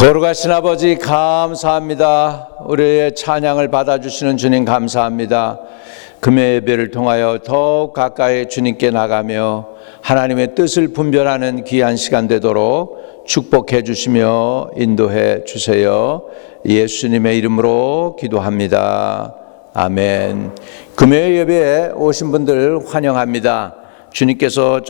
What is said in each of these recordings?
거룩하신 아버지 감사합니다. 우리의 찬양을 받아주시는 주님 감사합니다. 금요 예배를 통하여 더욱 가까이 주님께 나가며 하나님의 뜻을 분별하는 귀한 시간 되도록 축복해 주시며 인도해 주세요. 예수님의 이름으로 기도합니다. 아멘. 금요 예배에 오신 분들 환영합니다. 주님께서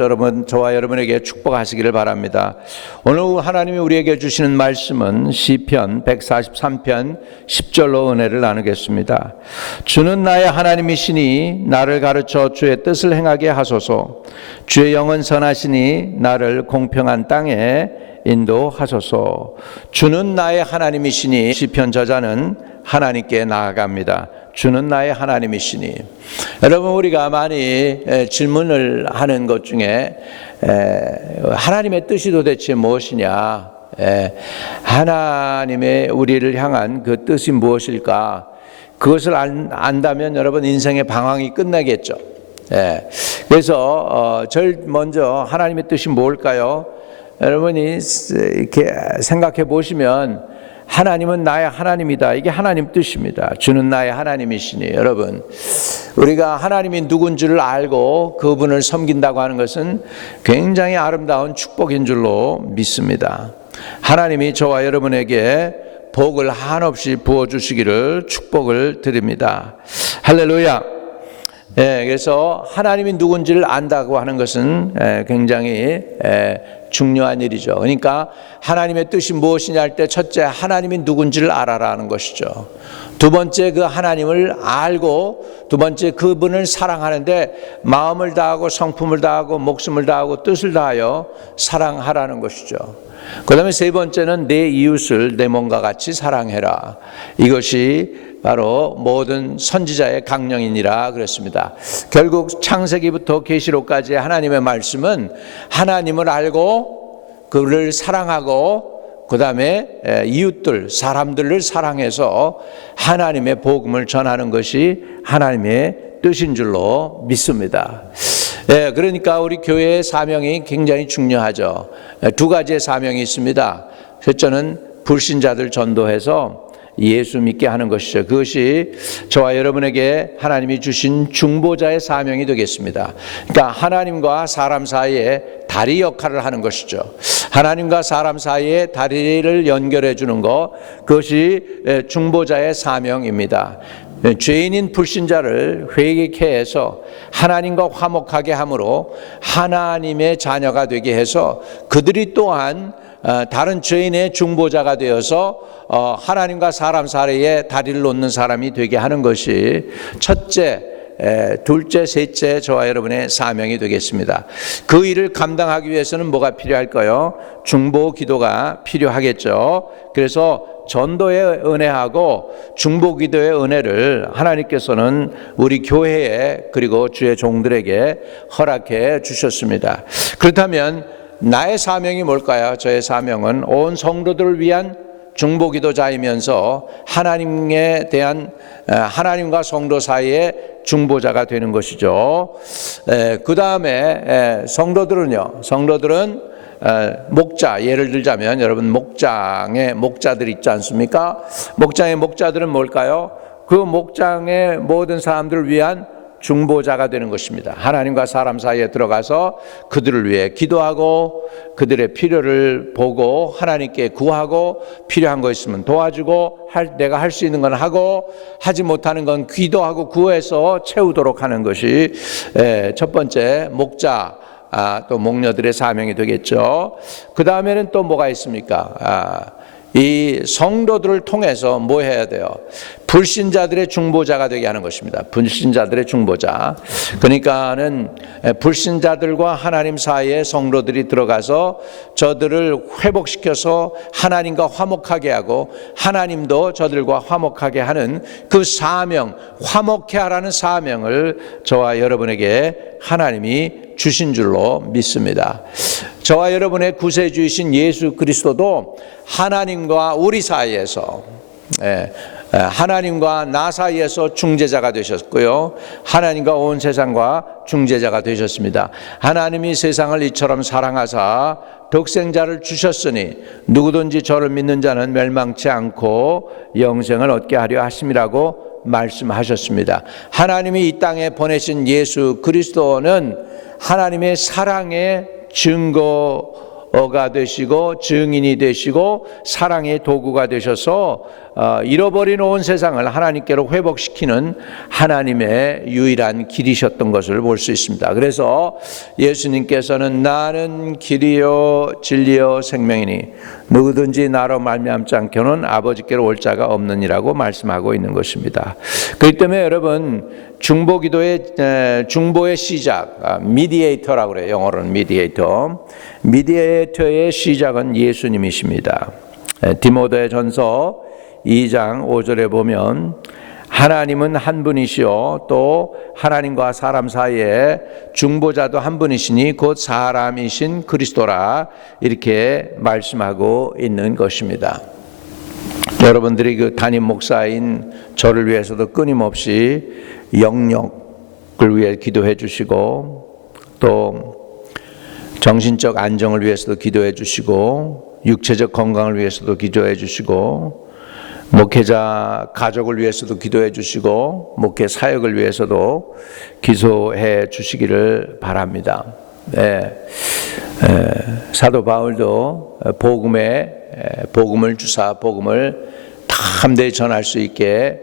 저와 여러분에게 축복하시기를 바랍니다. 오늘 하나님이 우리에게 주시는 말씀은 시편 143편 10절로 은혜를 나누겠습니다. 주는 나의 하나님이시니 나를 가르쳐 주의 뜻을 행하게 하소서. 주의 영은 선하시니 나를 공평한 땅에 인도하소서. 주는 나의 하나님이시니 시편 저자는 하나님께 나아갑니다. 주는 나의 하나님이시니. 여러분, 우리가 많이 질문을 하는 것 중에 하나님의 뜻이 도대체 무엇이냐, 하나님의 우리를 향한 그 뜻이 무엇일까, 그것을 안다면 여러분 인생의 방황이 끝나겠죠. 그래서 제일 먼저 하나님의 뜻이 뭘까요? 여러분이 이렇게 생각해 보시면 하나님은 나의 하나님이다. 이게 하나님 뜻입니다. 주는 나의 하나님이시니. 여러분, 우리가 하나님이 누군지를 알고 그분을 섬긴다고 하는 것은 굉장히 아름다운 축복인 줄로 믿습니다. 하나님이 저와 여러분에게 복을 한없이 부어주시기를 축복을 드립니다. 할렐루야. 그래서 하나님이 누군지를 안다고 하는 것은 굉장히 중요한 일이죠. 그러니까 하나님의 뜻이 무엇이냐 할 때 첫째, 하나님이 누군지를 알아라는 것이죠. 두 번째, 그 하나님을 알고 두 번째, 그분을 사랑하는데 마음을 다하고 성품을 다하고 목숨을 다하고 뜻을 다하여 사랑하라는 것이죠. 그 다음에 세 번째는 내 이웃을 내 몸과 같이 사랑해라. 이것이 바로 모든 선지자의 강령이니라 그랬습니다. 결국 창세기부터 계시록까지의 하나님의 말씀은 하나님을 알고 그를 사랑하고 그 다음에 이웃들, 사람들을 사랑해서 하나님의 복음을 전하는 것이 하나님의 뜻인 줄로 믿습니다. 그러니까 우리 교회의 사명이 굉장히 중요하죠. 두 가지의 사명이 있습니다. 첫째는 불신자들 전도해서 예수 믿게 하는 것이죠. 그것이 저와 여러분에게 하나님이 주신 중보자의 사명이 되겠습니다. 그러니까 하나님과 사람 사이에 다리 역할을 하는 것이죠. 하나님과 사람 사이에 다리를 연결해 주는 것, 그것이 중보자의 사명입니다. 죄인인 불신자를 회개케 해서 하나님과 화목하게 함으로 하나님의 자녀가 되게 해서 그들이 또한 다른 죄인의 중보자가 되어서 하나님과 사람 사이에 다리를 놓는 사람이 되게 하는 것이 첫째, 둘째, 셋째 저와 여러분의 사명이 되겠습니다. 그 일을 감당하기 위해서는 뭐가 필요할까요? 중보 기도가 필요하겠죠. 그래서 전도의 은혜하고 중보 기도의 은혜를 하나님께서는 우리 교회에 그리고 주의 종들에게 허락해 주셨습니다. 그렇다면 나의 사명이 뭘까요? 저의 사명은 온 성도들을 위한 중보기도자이면서 하나님에 대한 하나님과 성도 사이의 중보자가 되는 것이죠. 그 다음에 성도들은요. 성도들은 목자, 예를 들자면 여러분 목장의 목자들 있지 않습니까? 목장의 목자들은 뭘까요? 그 목장의 모든 사람들을 위한 중보자가 되는 것입니다. 하나님과 사람 사이에 들어가서 그들을 위해 기도하고 그들의 필요를 보고 하나님께 구하고 필요한 거 있으면 도와주고 내가 할 수 있는 건 하고 하지 못하는 건 기도하고 구해서 채우도록 하는 것이 첫 번째 목자, 또 목녀들의 사명이 되겠죠. 그 다음에는 또 뭐가 있습니까? 이 성도들을 통해서 뭐 해야 돼요? 불신자들의 중보자가 되게 하는 것입니다. 불신자들의 중보자. 그러니까는 불신자들과 하나님 사이에 성도들이 들어가서 저들을 회복시켜서 하나님과 화목하게 하고 하나님도 저들과 화목하게 하는 그 사명, 화목해 하라는 사명을 저와 여러분에게 하나님이 주신 줄로 믿습니다. 저와 여러분의 구세주이신 예수 그리스도도 하나님과 우리 사이에서 하나님과 나 사이에서 중재자가 되셨고요. 하나님과 온 세상과 중재자가 되셨습니다. 하나님이 세상을 이처럼 사랑하사 독생자를 주셨으니 누구든지 저를 믿는 자는 멸망치 않고 영생을 얻게 하려 하심이라고 말씀하셨습니다. 하나님이 이 땅에 보내신 예수 그리스도는 하나님의 사랑의 증거가 되시고 증인이 되시고 사랑의 도구가 되셔서 잃어버린 온 세상을 하나님께로 회복시키는 하나님의 유일한 길이셨던 것을 볼 수 있습니다. 그래서 예수님께서는 나는 길이요 진리요 생명이니 누구든지 나로 말미암지 않고는 아버지께로 올 자가 없느니라고 말씀하고 있는 것입니다. 그렇기 때문에 여러분 중보의 시작, 미디에이터라고 그래요. 영어로는 미디에이터. 미디에이터의 시작은 예수님이십니다. 디모데전서 2장 5절에 보면 하나님은 한 분이시요 또 하나님과 사람 사이에 중보자도 한 분이시니 곧 사람이신 그리스도라 이렇게 말씀하고 있는 것입니다. 여러분들이 그 담임 목사인 저를 위해서도 끊임없이 영역을 위해 기도해 주시고 또 정신적 안정을 위해서도 기도해 주시고 육체적 건강을 위해서도 기도해 주시고 목회자 가족을 위해서도 기도해 주시고 목회 사역을 위해서도 기도해 주시기를 바랍니다. 사도 바울도 복음을 주사 복음을 담대히 전할 수 있게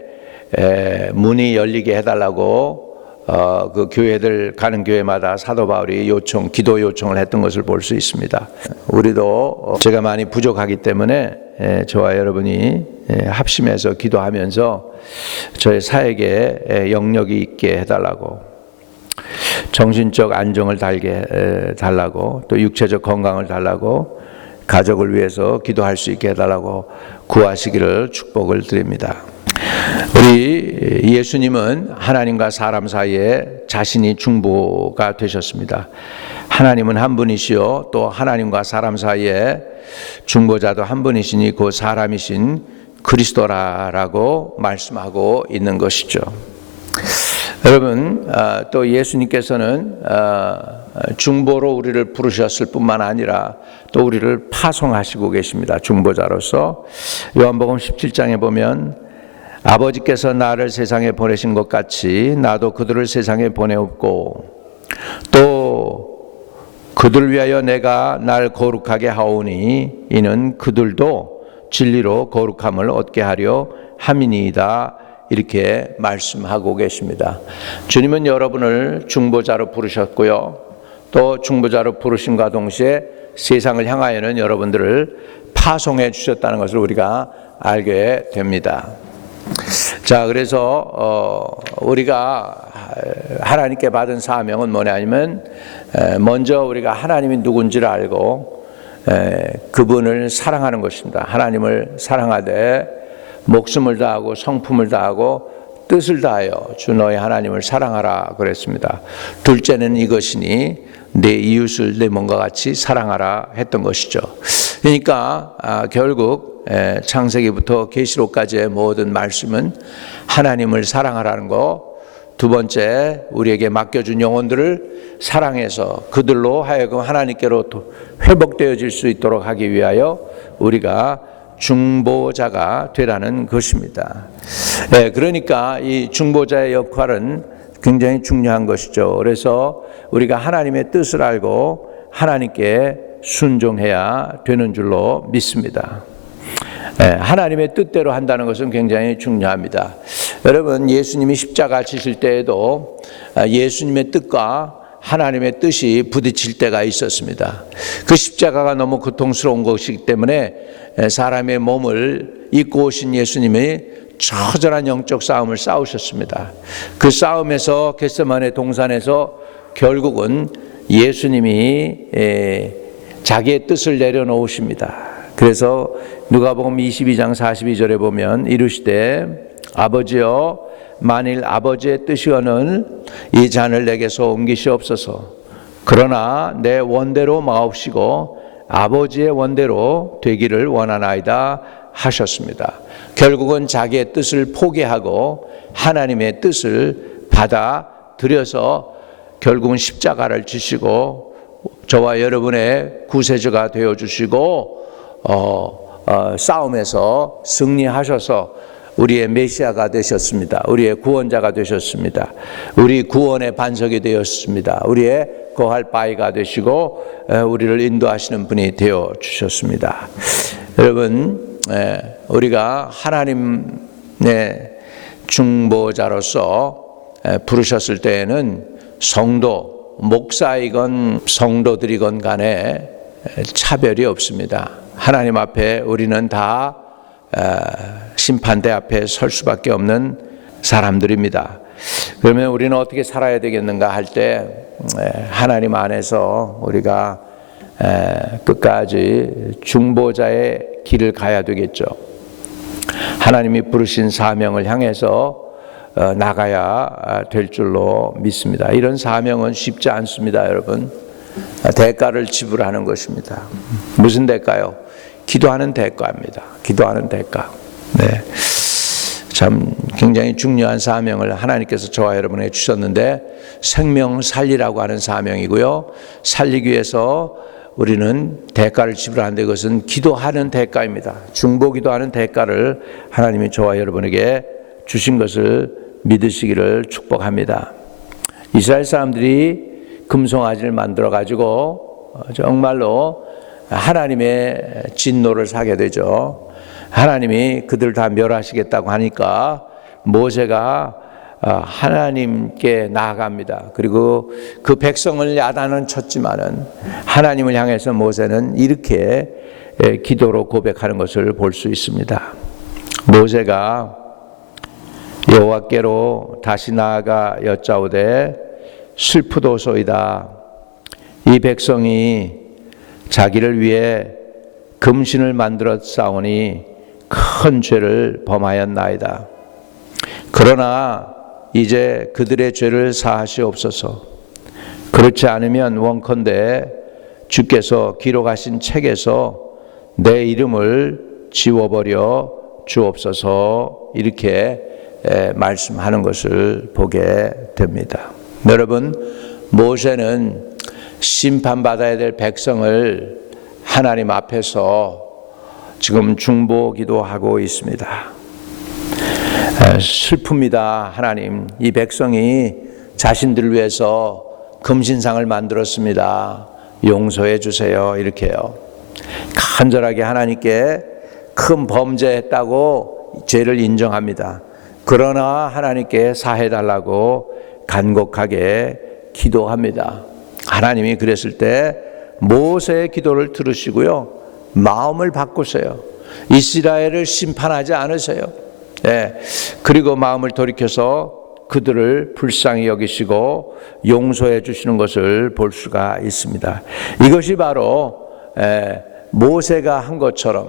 문이 열리게 해달라고 그 교회들 가는 교회마다 사도 바울이 기도 요청을 했던 것을 볼 수 있습니다. 우리도 제가 많이 부족하기 때문에 저와 여러분이 합심해서 기도하면서 저의 사역에 영역이 있게 해달라고 정신적 안정을 달라고 또 육체적 건강을 달라고 가족을 위해서 기도할 수 있게 해달라고 구하시기를 축복을 드립니다. 우리 예수님은 하나님과 사람 사이에 자신이 중보가 되셨습니다. 하나님은 한 분이시요 또 하나님과 사람 사이에 중보자도 한 분이시니 그 사람이신 그리스도라고 말씀하고 있는 것이죠. 여러분 또 예수님께서는 중보로 우리를 부르셨을 뿐만 아니라 또 우리를 파송하시고 계십니다. 중보자로서 요한복음 17장에 보면 아버지께서 나를 세상에 보내신 것 같이 나도 그들을 세상에 보내옵고 또 그들을 위하여 내가 날 거룩하게 하오니 이는 그들도 진리로 거룩함을 얻게 하려 함이니이다. 이렇게 말씀하고 계십니다. 주님은 여러분을 중보자로 부르셨고요. 또 중보자로 부르심과 동시에 세상을 향하여는 여러분들을 파송해 주셨다는 것을 우리가 알게 됩니다. 자, 그래서 우리가 하나님께 받은 사명은 뭐냐면 먼저 우리가 하나님이 누군지를 알고 그분을 사랑하는 것입니다. 하나님을 사랑하되 목숨을 다하고 성품을 다하고 뜻을 다하여 주 너의 하나님을 사랑하라 그랬습니다. 둘째는 이것이니 내 이웃을 내 몸과 같이 사랑하라 했던 것이죠. 그러니까 결국 창세기부터 계시록까지의 모든 말씀은 하나님을 사랑하라는 거, 두 번째 우리에게 맡겨준 영혼들을 사랑해서 그들로 하여금 하나님께로 회복되어질 수 있도록 하기 위하여 우리가 중보자가 되라는 것입니다. 그러니까 이 중보자의 역할은 굉장히 중요한 것이죠. 그래서 우리가 하나님의 뜻을 알고 하나님께 순종해야 되는 줄로 믿습니다. 하나님의 뜻대로 한다는 것은 굉장히 중요합니다. 여러분, 예수님이 십자가 지실 때에도 예수님의 뜻과 하나님의 뜻이 부딪힐 때가 있었습니다. 그 십자가가 너무 고통스러운 것이기 때문에 사람의 몸을 입고 오신 예수님이 처절한 영적 싸움을 싸우셨습니다. 그 싸움에서 겟세마네 동산에서 결국은 예수님이 자기의 뜻을 내려놓으십니다. 그래서 누가복음 22장 42절에 보면 이르시되 아버지여 만일 아버지의 뜻이거늘 이 잔을 내게서 옮기시옵소서. 그러나 내 원대로 마옵시고 아버지의 원대로 되기를 원하나이다 하셨습니다. 결국은 자기의 뜻을 포기하고 하나님의 뜻을 받아들여서 결국은 십자가를 지시고 저와 여러분의 구세주가 되어주시고 싸움에서 승리하셔서 우리의 메시아가 되셨습니다. 우리의 구원자가 되셨습니다. 우리 구원의 반석이 되었습니다. 우리의 거할 바위가 되시고 우리를 인도하시는 분이 되어주셨습니다. 여러분, 우리가 하나님의 중보자로서 부르셨을 때에는 성도, 목사이건 성도들이건 간에 차별이 없습니다. 하나님 앞에 우리는 다 심판대 앞에 설 수밖에 없는 사람들입니다. 그러면 우리는 어떻게 살아야 되겠는가 할 때 하나님 안에서 우리가 끝까지 중보자의 길을 가야 되겠죠. 하나님이 부르신 사명을 향해서 나가야 될 줄로 믿습니다. 이런 사명은 쉽지 않습니다, 여러분. 대가를 지불하는 것입니다. 무슨 대가요? 기도하는 대가입니다. 기도하는 대가. 네. 참 굉장히 중요한 사명을 하나님께서 저와 여러분에게 주셨는데, 생명 살리라고 하는 사명이고요. 살리기 위해서 우리는 대가를 지불하는데, 그것은 기도하는 대가입니다. 중보 기도하는 대가를 하나님이 저와 여러분에게 주신 것을 믿으시기를 축복합니다. 이스라엘 사람들이 금송아지를 만들어 가지고 정말로 하나님의 진노를 사게 되죠. 하나님이 그들 다 멸하시겠다고 하니까 모세가 하나님께 나아갑니다. 그리고 그 백성을 야단은 쳤지만은 하나님을 향해서 모세는 이렇게 기도로 고백하는 것을 볼 수 있습니다. 모세가 여호와께로 다시 나아가 여짜오되 슬프도소이다. 이 백성이 자기를 위해 금신을 만들어 싸우니 큰 죄를 범하였나이다. 그러나 이제 그들의 죄를 사하시옵소서. 그렇지 않으면 원컨대 주께서 기록하신 책에서 내 이름을 지워버려 주옵소서. 이렇게 말씀하는 것을 보게 됩니다. 여러분, 모세는 심판받아야 될 백성을 하나님 앞에서 지금 중보 기도하고 있습니다. 슬픕니다. 하나님, 이 백성이 자신들을 위해서 금신상을 만들었습니다. 용서해 주세요. 이렇게요. 간절하게 하나님께 큰 범죄했다고 죄를 인정합니다. 그러나 하나님께 사해달라고 간곡하게 기도합니다. 하나님이 그랬을 때 모세의 기도를 들으시고요, 마음을 바꾸세요. 이스라엘을 심판하지 않으세요. 그리고 마음을 돌이켜서 그들을 불쌍히 여기시고 용서해 주시는 것을 볼 수가 있습니다. 이것이 바로 모세가 한 것처럼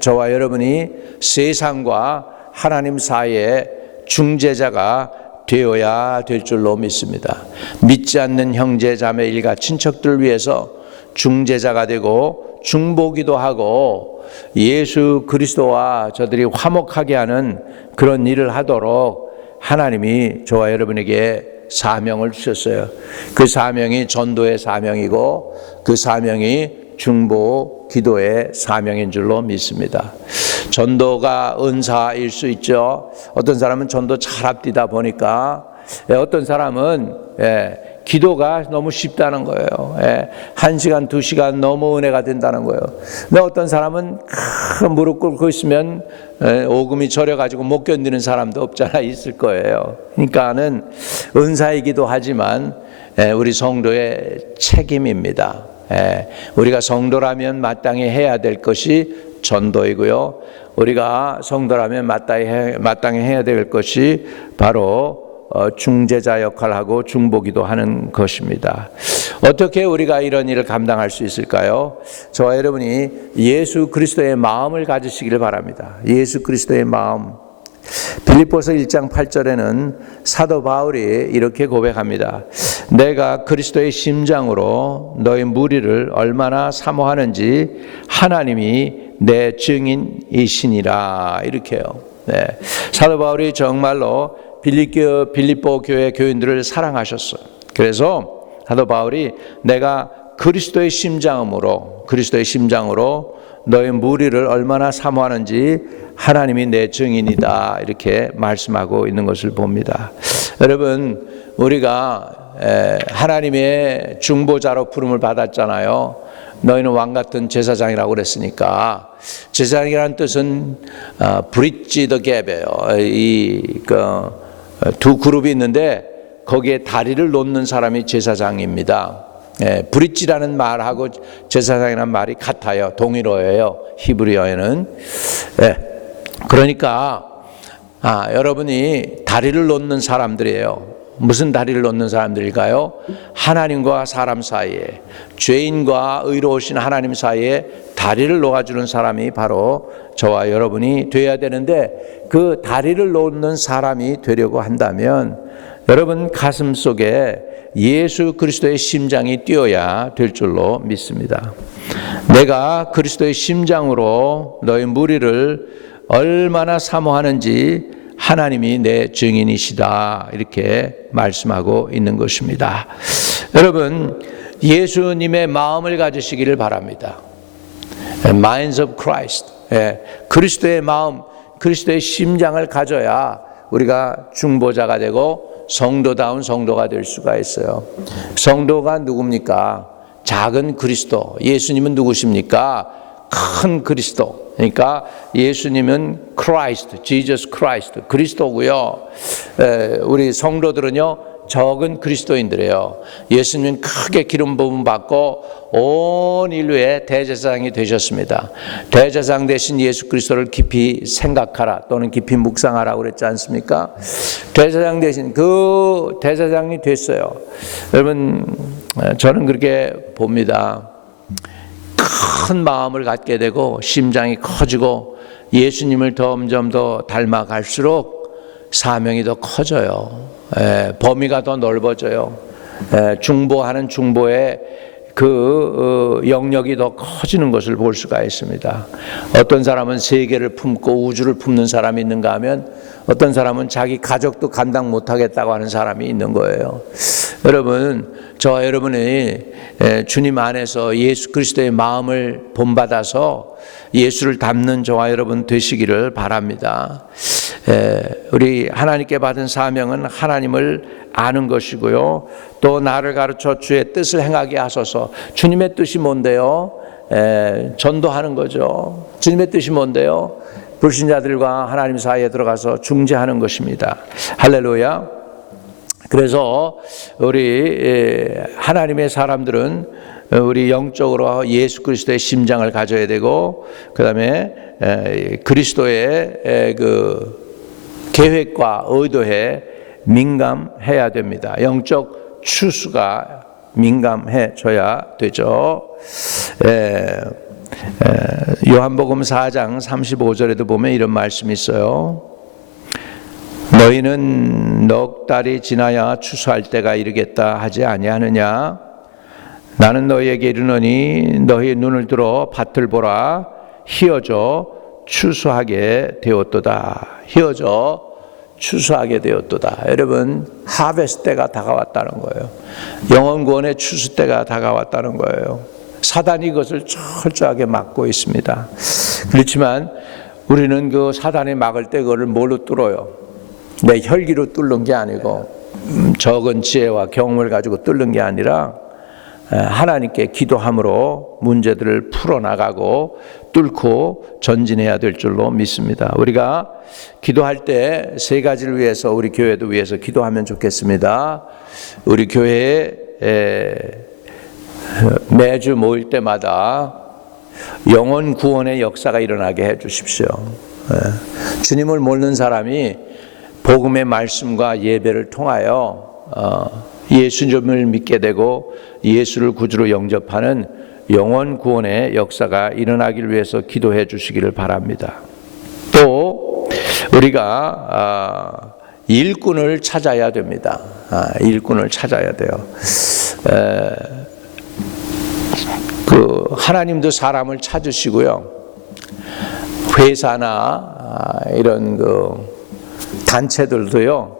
저와 여러분이 세상과 하나님 사이에 중재자가 되어야 될 줄로 믿습니다. 믿지 않는 형제 자매 일가 친척들을 위해서 중재자가 되고 중보기도 하고 예수 그리스도와 저들이 화목하게 하는 그런 일을 하도록 하나님이 저와 여러분에게 사명을 주셨어요. 그 사명이 전도의 사명이고 그 사명이 중보 기도의 사명인 줄로 믿습니다. 전도가 은사일 수 있죠. 어떤 사람은 전도 잘 앞뒤다 보니까, 어떤 사람은 기도가 너무 쉽다는 거예요. 1시간, 2시간 너무 은혜가 된다는 거예요. 근데 어떤 사람은 큰 무릎 꿇고 있으면 오금이 저려가지고 못 견디는 사람도 없잖아, 있을 거예요. 그러니까는 은사이기도 하지만 우리 성도의 책임입니다. 우리가 성도라면 마땅히 해야 될 것이 전도이고요. 우리가 성도라면 마땅히 해야 될 것이 바로 중재자 역할을 하고 중보기도 하는 것입니다. 어떻게 우리가 이런 일을 감당할 수 있을까요? 저와 여러분이 예수 그리스도의 마음을 가지시기를 바랍니다. 예수 그리스도의 마음. 빌립보서 1장 8절에는 사도 바울이 이렇게 고백합니다. 내가 그리스도의 심장으로 너희 무리를 얼마나 사모하는지 하나님이 내 증인이시니라. 이렇게요. 사도 바울이 정말로 빌립보 교회 교인들을 사랑하셨어요. 그래서 사도 바울이 내가 그리스도의 심장으로 너의 무리를 얼마나 사모하는지 하나님이 내 증인이다, 이렇게 말씀하고 있는 것을 봅니다. 여러분, 우리가 하나님의 중보자로 부름을 받았잖아요. 너희는 왕같은 제사장이라고 그랬으니까, 제사장이라는 뜻은 브릿지 더 갭이에요. 두 그룹이 있는데 거기에 다리를 놓는 사람이 제사장입니다. 브릿지라는 말하고 제사장이라는 말이 같아요. 동일어예요, 히브리어에는. 그러니까 여러분이 다리를 놓는 사람들이에요. 무슨 다리를 놓는 사람들일까요? 하나님과 사람 사이에, 죄인과 의로우신 하나님 사이에 다리를 놓아주는 사람이 바로 저와 여러분이 되어야 되는데, 그 다리를 놓는 사람이 되려고 한다면 여러분 가슴 속에 예수 그리스도의 심장이 뛰어야 될 줄로 믿습니다. 내가 그리스도의 심장으로 너희 무리를 얼마나 사모하는지 하나님이 내 증인이시다, 이렇게 말씀하고 있는 것입니다. 여러분, 예수님의 마음을 가지시기를 바랍니다. Minds of Christ. 그리스도의 마음, 그리스도의 심장을 가져야 우리가 중보자가 되고 성도다운 성도가 될 수가 있어요. 성도가 누굽니까? 작은 그리스도. 예수님은 누구십니까? 큰 그리스도. 그러니까 예수님은 Christ, Jesus Christ, 그리스도고요. 우리 성도들은요, 적은 그리스도인들이에요. 예수님은 크게 기름 부음 받고 온 인류의 대제사장이 되셨습니다. 대제사장 대신 예수 그리스도를 깊이 생각하라, 또는 깊이 묵상하라고 그랬지 않습니까? 대제사장 대신 그 대제사장이 됐어요. 여러분, 저는 그렇게 봅니다. 큰 마음을 갖게 되고 심장이 커지고 예수님을 점점 더 닮아갈수록 사명이 더 커져요. 범위가 더 넓어져요. 중보하는 중보의 그 영역이 더 커지는 것을 볼 수가 있습니다. 어떤 사람은 세계를 품고 우주를 품는 사람이 있는가 하면, 어떤 사람은 자기 가족도 감당 못하겠다고 하는 사람이 있는 거예요. 여러분, 저와 여러분이 주님 안에서 예수 그리스도의 마음을 본받아서 예수를 닮는 저와 여러분 되시기를 바랍니다. 우리 하나님께 받은 사명은 하나님을 아는 것이고요, 또 나를 가르쳐 주의 뜻을 행하게 하소서. 주님의 뜻이 뭔데요? 전도하는 거죠. 주님의 뜻이 뭔데요? 불신자들과 하나님 사이에 들어가서 중재하는 것입니다. 할렐루야. 그래서 우리 하나님의 사람들은 우리 영적으로 예수 그리스도의 심장을 가져야 되고, 그 다음에 그리스도의 그 계획과 의도에 민감해야 됩니다. 영적 추수가 민감해져야 되죠. 요한복음 4장 35절에도 보면 이런 말씀이 있어요. 너희는 넉 달이 지나야 추수할 때가 이르겠다 하지 아니하느냐? 나는 너희에게 이르노니 너희 눈을 들어 밭을 보라. 희어져 추수하게 되었도다. 희어져 추수하게 되었도다. 여러분, 하베스트 때가 다가왔다는 거예요. 영혼 구원의 추수 때가 다가왔다는 거예요. 사단이 이것을 철저하게 막고 있습니다. 그렇지만 우리는 그 사단이 막을 때 그거를 뭘로 뚫어요? 내 혈기로 뚫는 게 아니고 적은 지혜와 경험을 가지고 뚫는 게 아니라 하나님께 기도함으로 문제들을 풀어나가고 뚫고 전진해야 될 줄로 믿습니다. 우리가 기도할 때 세 가지를 위해서, 우리 교회도 위해서 기도하면 좋겠습니다. 우리 교회에 매주 모일 때마다 영혼 구원의 역사가 일어나게 해 주십시오. 주님을 모르는 사람이 복음의 말씀과 예배를 통하여 예수님을 믿게 되고 예수를 구주로 영접하는 영혼 구원의 역사가 일어나기를 위해서 기도해 주시기를 바랍니다. 또 우리가 일꾼을 찾아야 됩니다. 일꾼을 찾아야 돼요. 그 하나님도 사람을 찾으시고요, 회사나 이런 그 단체들도요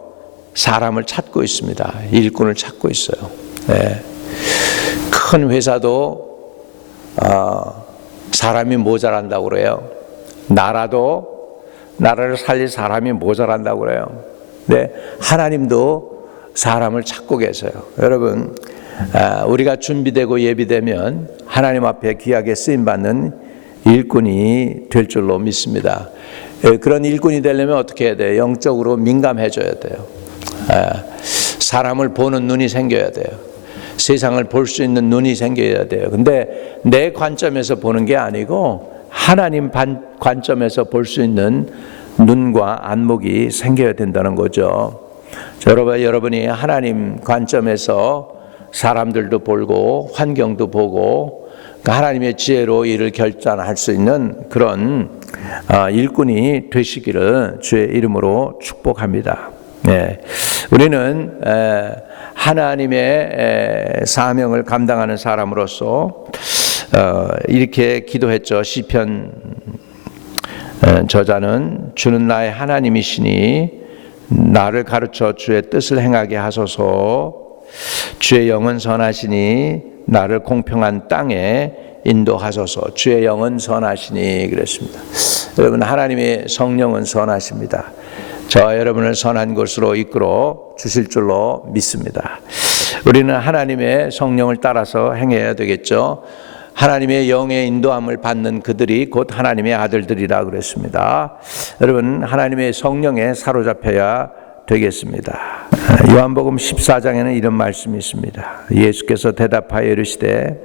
사람을 찾고 있습니다. 일꾼을 찾고 있어요. 큰 회사도 사람이 모자란다고 그래요. 나라를 살릴 사람이 모자란다고 그래요. 근데 하나님도 사람을 찾고 계세요. 여러분, 우리가 준비되고 예비되면 하나님 앞에 귀하게 쓰임받는 일꾼이 될 줄로 믿습니다. 그런 일꾼이 되려면 어떻게 해야 돼요? 영적으로 민감해져야 돼요. 사람을 보는 눈이 생겨야 돼요. 세상을 볼 수 있는 눈이 생겨야 돼요. 근데 내 관점에서 보는 게 아니고 하나님 관점에서 볼 수 있는 눈과 안목이 생겨야 된다는 거죠. 여러분이 하나님 관점에서 사람들도 보고 환경도 보고 하나님의 지혜로 일을 결단할 수 있는 그런 일꾼이 되시기를 주의 이름으로 축복합니다. 네. 우리는 하나님의 사명을 감당하는 사람으로서 이렇게 기도했죠. 시편 저자는 주는 나의 하나님이시니 나를 가르쳐 주의 뜻을 행하게 하소서. 주의 영은 선하시니 나를 공평한 땅에 인도하소서. 주의 영은 선하시니 그랬습니다. 여러분, 하나님의 성령은 선하십니다. 저와 여러분을 선한 곳으로 이끌어 주실 줄로 믿습니다. 우리는 하나님의 성령을 따라서 행해야 되겠죠. 하나님의 영의 인도함을 받는 그들이 곧 하나님의 아들들이라 그랬습니다. 여러분, 하나님의 성령에 사로잡혀야 되겠습니다. 요한복음 14장에는 이런 말씀이 있습니다. 예수께서 대답하여 이르시되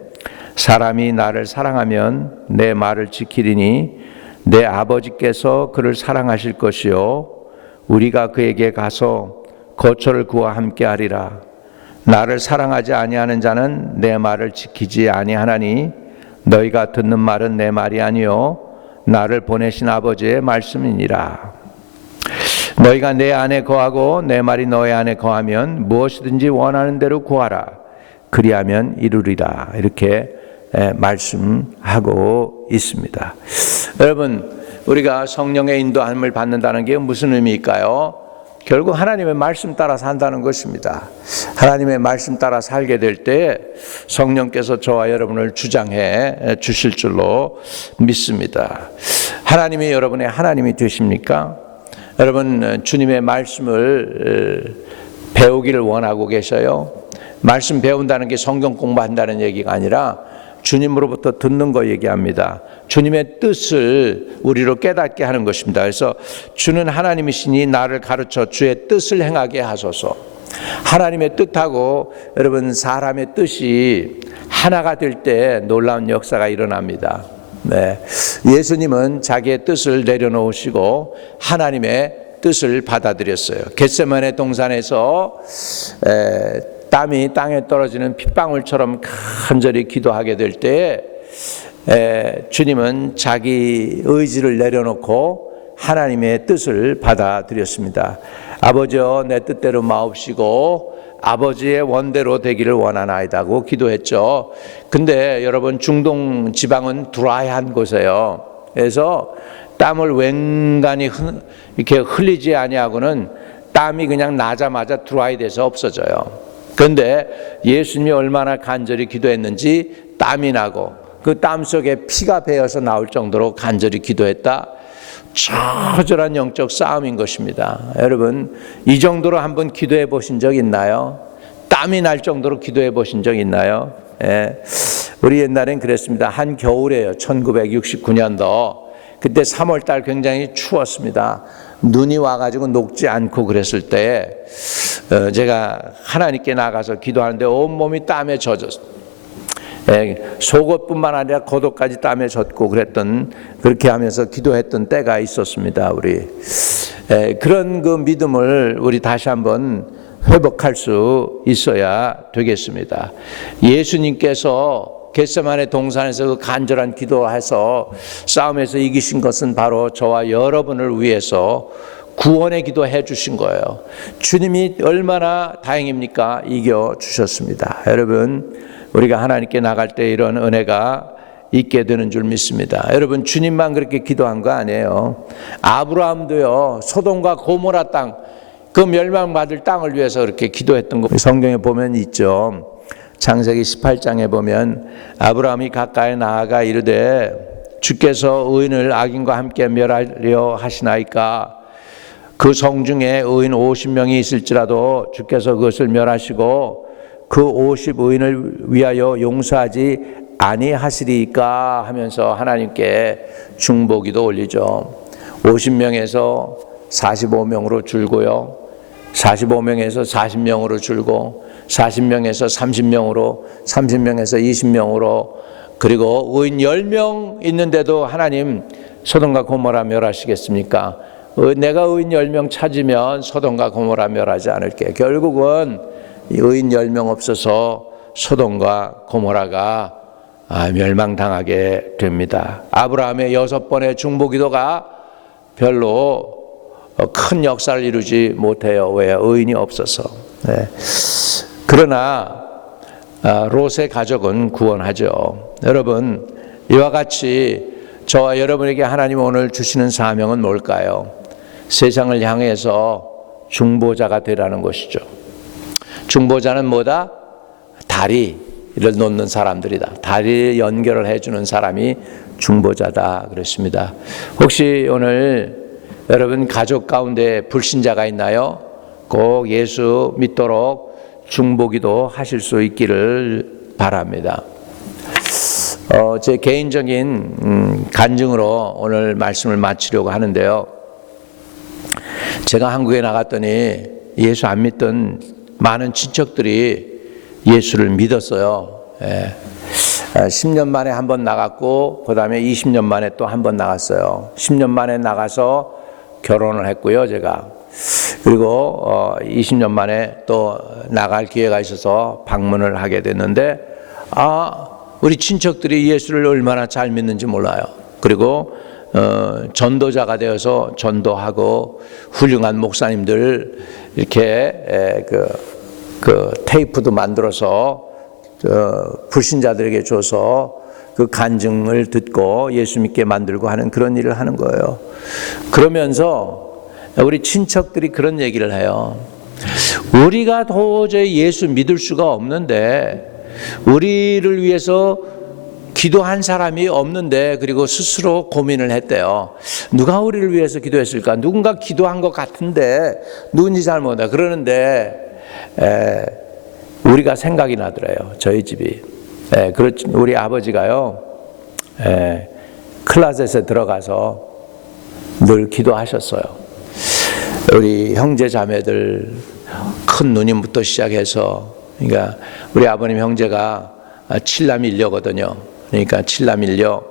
사람이 나를 사랑하면 내 말을 지키리니 내 아버지께서 그를 사랑하실 것이요 우리가 그에게 가서 거처를 그와 함께 하리라. 나를 사랑하지 아니하는 자는 내 말을 지키지 아니하나니 너희가 듣는 말은 내 말이 아니요 나를 보내신 아버지의 말씀이니라. 너희가 내 안에 거하고 내 말이 너희 안에 거하면 무엇이든지 원하는 대로 구하라. 그리하면 이루리라. 이렇게 말씀하고 있습니다. 여러분, 우리가 성령의 인도함을 받는다는 게 무슨 의미일까요? 결국 하나님의 말씀 따라 산다는 것입니다. 하나님의 말씀 따라 살게 될 때 성령께서 저와 여러분을 주장해 주실 줄로 믿습니다. 하나님이 여러분의 하나님이 되십니까? 여러분, 주님의 말씀을 배우기를 원하고 계셔요. 말씀 배운다는 게 성경 공부한다는 얘기가 아니라 주님으로부터 듣는 거 얘기합니다. 주님의 뜻을 우리로 깨닫게 하는 것입니다. 그래서 주는 하나님이시니 나를 가르쳐 주의 뜻을 행하게 하소서. 하나님의 뜻하고 여러분 사람의 뜻이 하나가 될 때 놀라운 역사가 일어납니다. 네. 예수님은 자기의 뜻을 내려놓으시고 하나님의 뜻을 받아들였어요. 겟세마네 동산에서 땀이 땅에 떨어지는 핏방울처럼 간절히 기도하게 될 때 주님은 자기 의지를 내려놓고 하나님의 뜻을 받아들였습니다. 아버지여 내 뜻대로 마옵시고 아버지의 원대로 되기를 원하나이다고 기도했죠. 근데 여러분, 중동 지방은 드라이한 곳이에요. 그래서 땀을 웬간히 이렇게 흘리지 아니하고는 땀이 그냥 나자마자 드라이 돼서 없어져요. 그런데 예수님이 얼마나 간절히 기도했는지 땀이 나고 그 땀 속에 피가 배어서 나올 정도로 간절히 기도했다. 처절한 영적 싸움인 것입니다. 여러분, 이 정도로 한번 기도해 보신 적 있나요? 땀이 날 정도로 기도해 보신 적 있나요? 예. 우리 옛날엔 그랬습니다. 한 겨울에요. 1969년도. 그때 3월달 굉장히 추웠습니다. 눈이 와가지고 녹지 않고 그랬을 때 제가 하나님께 나가서 기도하는데 온몸이 땀에 젖었어요. 속옷뿐만 아니라 겉옷까지 땀에 젖고 그렇게 하면서 기도했던 때가 있었습니다. 우리 그런 그 믿음을 우리 다시 한번 회복할 수 있어야 되겠습니다. 예수님께서 겟세마네 동산에서 그 간절한 기도해서 싸움에서 이기신 것은 바로 저와 여러분을 위해서 구원의 기도해 주신 거예요. 주님이 얼마나 다행입니까? 이겨 주셨습니다. 여러분, 우리가 하나님께 나갈 때 이런 은혜가 있게 되는 줄 믿습니다. 여러분, 주님만 그렇게 기도한 거 아니에요. 아브라함도요, 소돔과 고모라 땅, 그 멸망받을 땅을 위해서 그렇게 기도했던 거 성경에 보면 있죠. 창세기 18장에 보면 아브라함이 가까이 나아가 이르되 주께서 의인을 악인과 함께 멸하려 하시나이까. 그 성중에 의인 50명이 있을지라도 주께서 그것을 멸하시고 그 50의인을 위하여 용서하지 아니하시리까 하면서 하나님께 중보기도 올리죠. 50명에서 45명으로 줄고요, 45명에서 40명으로 줄고, 40명에서 30명으로, 30명에서 20명으로, 그리고 의인 10명 있는데도 하나님 소돔과 고모라 멸하시겠습니까? 내가 의인 10명 찾으면 소돔과 고모라 멸하지 않을게. 결국은 의인 10명 없어서 소돔과 고모라가 멸망당하게 됩니다. 아브라함의 6번의 중보기도가 별로 큰 역사를 이루지 못해요. 왜? 의인이 없어서. 네. 그러나 롯의 가족은 구원하죠. 여러분, 이와 같이 저와 여러분에게 하나님 오늘 주시는 사명은 뭘까요? 세상을 향해서 중보자가 되라는 것이죠. 중보자는 뭐다? 다리를 놓는 사람들이다. 다리를 연결을 해주는 사람이 중보자다 그랬습니다. 혹시 오늘 여러분 가족 가운데 불신자가 있나요? 꼭 예수 믿도록 중보기도 하실 수 있기를 바랍니다. 제 개인적인 간증으로 오늘 말씀을 마치려고 하는데요. 제가 한국에 나갔더니 예수 안 믿던 많은 친척들이 예수를 믿었어요. 10년 만에 한 번 나갔고 그 다음에 20년 만에 또 한 번 나갔어요. 10년 만에 나가서 결혼을 했고요, 제가. 그리고 20년 만에 또 나갈 기회가 있어서 방문을 하게 됐는데 우리 친척들이 예수를 얼마나 잘 믿는지 몰라요. 그리고 전도자가 되어서 전도하고 훌륭한 목사님들 이렇게 그 테이프도 만들어서 불신자들에게 줘서 그 간증을 듣고 예수 믿게 만들고 하는 그런 일을 하는 거예요. 그러면서 우리 친척들이 그런 얘기를 해요. 우리가 도저히 예수 믿을 수가 없는데, 우리를 위해서 기도한 사람이 없는데, 그리고 스스로 고민을 했대요. 누가 우리를 위해서 기도했을까? 누군가 기도한 것 같은데 누군지 잘 모른다. 그러는데 우리가 생각이 나더래요. 저희 집이. 우리 아버지가요, 클라셋에 들어가서 늘 기도하셨어요. 우리 형제 자매들 큰 누님부터 시작해서, 그러니까 우리 아버님 형제가 7남 1녀거든요. 그러니까 7남 1녀,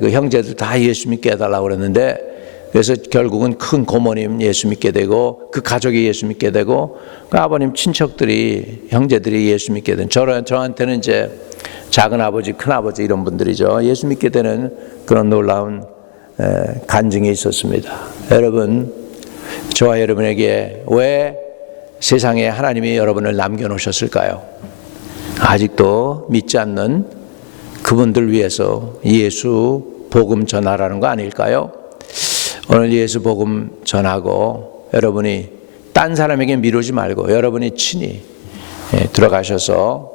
그 형제들 다 예수 믿게 해달라고 그랬는데, 그래서 결국은 큰 고모님 예수 믿게 되고 그 가족이 예수 믿게 되고 그 아버님 친척들이, 형제들이 예수 믿게 된, 저한테는 이제 작은 아버지, 큰 아버지 이런 분들이죠. 예수 믿게 되는 그런 놀라운 간증이 있었습니다. 여러분, 저와 여러분에게 왜 세상에 하나님이 여러분을 남겨놓으셨을까요? 아직도 믿지 않는 그분들 위해서 예수 복음 전하라는 거 아닐까요? 오늘 예수 복음 전하고 여러분이 딴 사람에게 미루지 말고 여러분이 친히 들어가셔서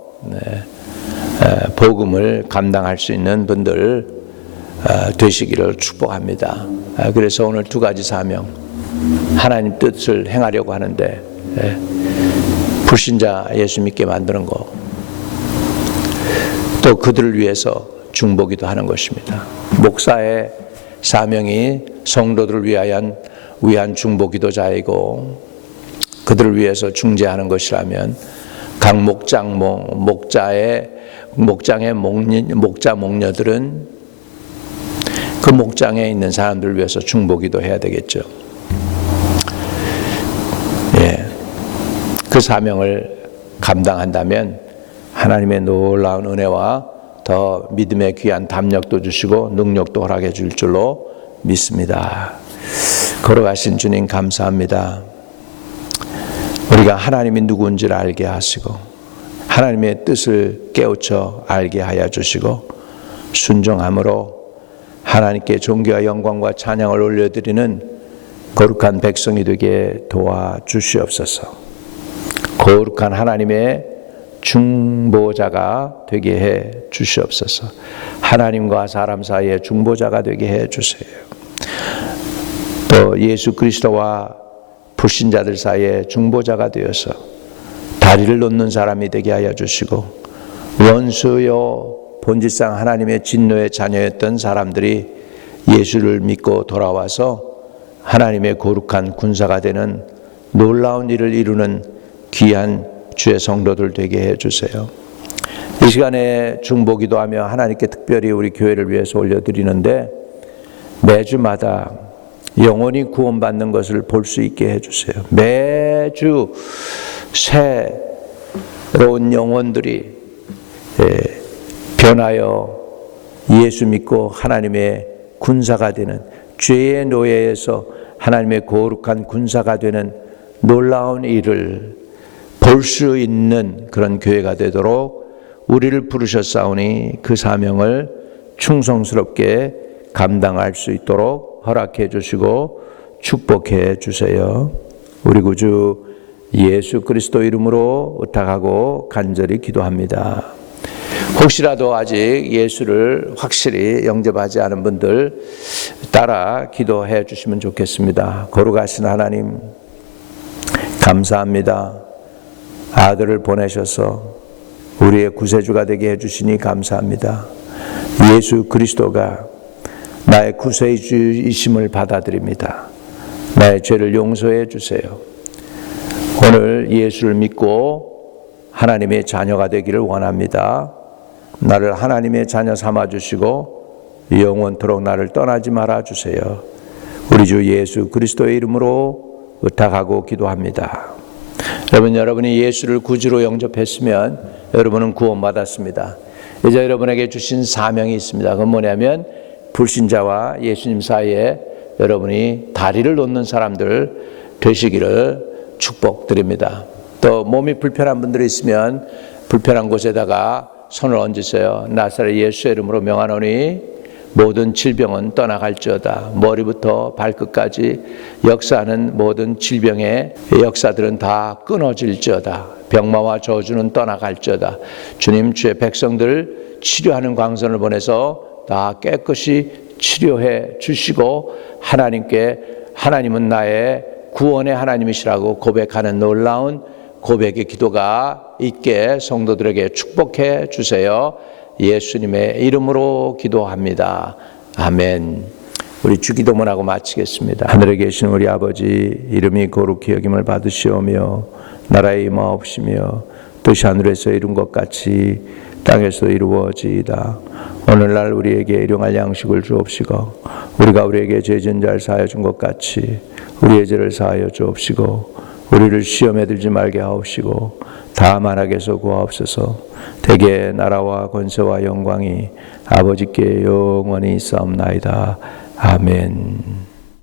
복음을 감당할 수 있는 분들 되시기를 축복합니다. 그래서 오늘 두 가지 사명, 하나님 뜻을 행하려고 하는데 불신자 예수 믿게 만드는 거, 또 그들을 위해서 중보기도 하는 것입니다. 목사의 사명이 성도들을 위한 중보기도자이고 그들을 위해서 중재하는 것이라면, 각 목장의 목자 목녀들은 그 목장에 있는 사람들을 위해서 중보기도 해야 되겠죠. 그 사명을 감당한다면 하나님의 놀라운 은혜와 더 믿음의 귀한 담력도 주시고 능력도 허락해 줄 줄로 믿습니다. 걸어가신 주님 감사합니다. 우리가 하나님이 누구인지를 알게 하시고 하나님의 뜻을 깨우쳐 알게 하여 주시고 순종함으로 하나님께 존귀와 영광과 찬양을 올려드리는 거룩한 백성이 되게 도와주시옵소서. 거룩한 하나님의 중보자가 되게 해 주시옵소서. 하나님과 사람 사이의 중보자가 되게 해 주세요. 또 예수 그리스도와 불신자들 사이의 중보자가 되어서 다리를 놓는 사람이 되게 하여 주시고, 원수요 본질상 하나님의 진노의 자녀였던 사람들이 예수를 믿고 돌아와서 하나님의 거룩한 군사가 되는 놀라운 일을 이루는 귀한 주의 성도들 되게 해주세요. 이 시간에 중보기도하며 하나님께 특별히 우리 교회를 위해서 올려드리는데, 매주마다 영원히 구원받는 것을 볼 수 있게 해주세요. 매주 새로운 영혼들이 변하여 예수 믿고 하나님의 군사가 되는, 죄의 노예에서 하나님의 거룩한 군사가 되는 놀라운 일을 볼 수 있는 그런 교회가 되도록 우리를 부르셨사오니 그 사명을 충성스럽게 감당할 수 있도록 허락해 주시고 축복해 주세요. 우리 구주 예수 그리스도 이름으로 의탁하고 간절히 기도합니다. 혹시라도 아직 예수를 확실히 영접하지 않은 분들 따라 기도해 주시면 좋겠습니다. 거룩하신 하나님, 감사합니다. 아들을 보내셔서 우리의 구세주가 되게 해주시니 감사합니다. 예수 그리스도가 나의 구세주이심을 받아들입니다. 나의 죄를 용서해 주세요. 오늘 예수를 믿고 하나님의 자녀가 되기를 원합니다. 나를 하나님의 자녀 삼아 주시고 영원토록 나를 떠나지 말아 주세요. 우리 주 예수 그리스도의 이름으로 의탁하고 기도합니다. 여러분이 예수를 구주로 영접했으면 여러분은 구원받았습니다. 이제 여러분에게 주신 사명이 있습니다. 그건 뭐냐면 불신자와 예수님 사이에 여러분이 다리를 놓는 사람들 되시기를 축복드립니다. 또 몸이 불편한 분들이 있으면 불편한 곳에다가 손을 얹으세요. 나사렛 예수의 이름으로 명하노니 모든 질병은 떠나갈지어다. 머리부터 발끝까지 역사하는 모든 질병의 역사들은 다 끊어질지어다. 병마와 저주는 떠나갈지어다. 주님, 주의 백성들 치료하는 광선을 보내서 다 깨끗이 치료해 주시고 하나님은 나의 구원의 하나님이시라고 고백하는 놀라운 고백의 기도가 있게 성도들에게 축복해 주세요. 예수님의 이름으로 기도합니다. 아멘. 우리 주기도문하고 마치겠습니다. 하늘에 계신 우리 아버지, 이름이 거룩히 여김을 받으시오며 나라의 임하옵시며 뜻이 하늘에서 이룬 것 같이 땅에서 이루어지이다. 오늘날 우리에게 일용할 양식을 주옵시고 우리가 우리에게 죄 지은 자를 사하여 준 것 같이 우리의 죄를 사하여 주옵시고 우리를 시험에 들지 말게 하옵시고 다만 악에서 구하옵소서. 대개 나라와 권세와 영광이 아버지께 영원히 있사옵나이다. 아멘.